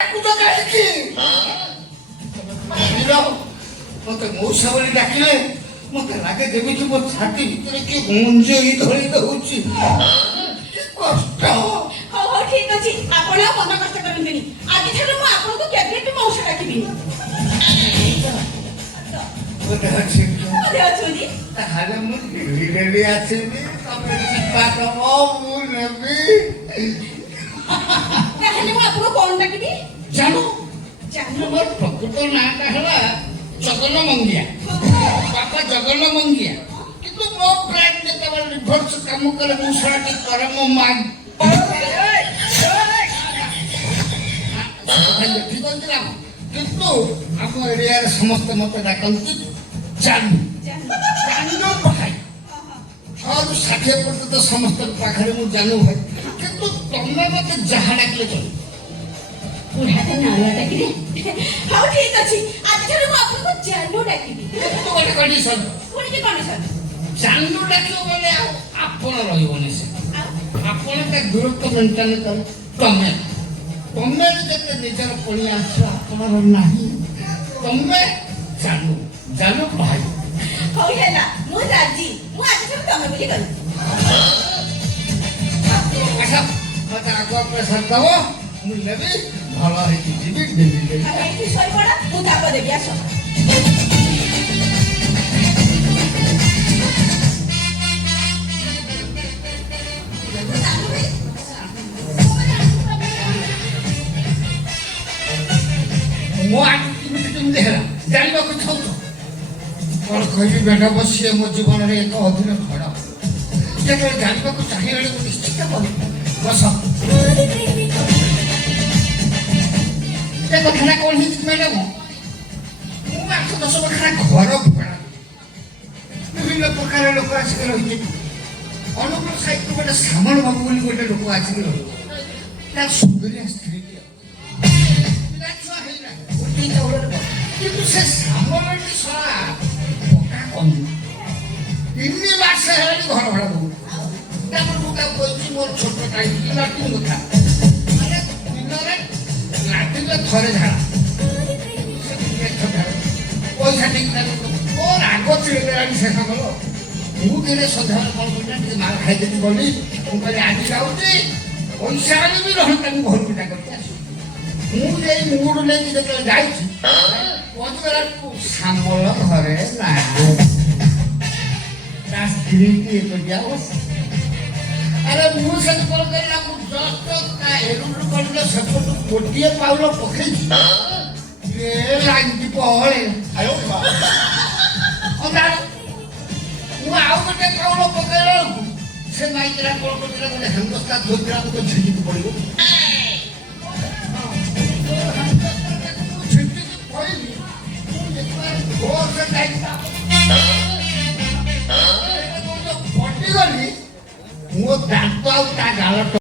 मत मौसा बोली डाकिले मत लगे जमी मो छाती भीतर किए गुंज धरी दौची कष्ट। हो हो ठीक अछि आपण मन कष्ट करंतनी आदि ठार मु आपन को केबे भी मौसा डाकिबी ओते अछि ओते अछि ताहाले मु रेडी आछि नी तमे सिपा कमो मु नेबी ताहाले मु आपन कोन डाकिबी जानो जानो मोर प्रकृत नाटा हला जगन मंगिया बापा जगन मंगिया किंतु मो ब्रेन जेते बल रिवर्स काम करे मुसराटी करे मो माग ठीक है किंतु हम एरिया रे समस्त मते डाकंती जानू भाई और 60% तो समस्त पाखरे मु जानू भाई किंतु तमे मते जहा डाकले चल पुराता नाला डाकिले हाउ ठीक अछि आज ठार मु आपन को जानू डाकिबी तो गोटे कंडीशन कोनी के कंडीशन जानू डाकियो बोले आपण रहिबोनी से आपण के दूरत्व मेंटेन कर तमे तमे जते निजर पळिया आछ आपण नाही तमे जानू जानू भाई हो हेला मु राजी मु आज ठार तमे बोली कर अच्छा मत आगो प्रेशर दबो मु लेबी भलो है कि जीबी देबी एठी सोई पड़ा मु ताको देबी आसो मो आग तुम देहरा जानबा को छौ तो और कहबी बेटा बसिए मो जीवन रे एक अधीन खड़ा जेकर जानबा को चाहि रे निश्चित बोली बस देखो खाना कौन ही मैडम मु आठ 10 बखरा घर भड़ा विभिन्न प्रकार लोक आसिक रही अनुकूल साहित्य गोटे सामान बाबू बोली गोटे लोक आसिक रही सुंदरिया स्त्री किंतु से सामने सला पक्का कम 3 मास हेलानी घर भड़ा दो तापर मुका कोइची मोर छोट टाइम लाटिन कथा माने दिनरे लाटिन थरे झाड़ा पैसा ठीक और आगो चिड़ेरानी से समलो मु दिने सधा कोन कोन टिके मार खाइ देती बोली मु कहले आज जाउची पैसा आनी भी रहन तन घर पिटा करते आसी मु जेई मूड ले कि जते जाइछि पहुंचला सामल घरे ना ता स्त्री की तो जाओ अरे मु से कॉल करला मु जस्ट का एरुर पडलो सपोर्ट कोटिए पाउलो पखै ए लागी पळे आयो बा ओदा मु आउ गटे पाउलो पकैला से माइकरा कॉल करला बोले हिंदुस्तान धोतरा को झिकी पड़िबो मो दांत आउ ता गाल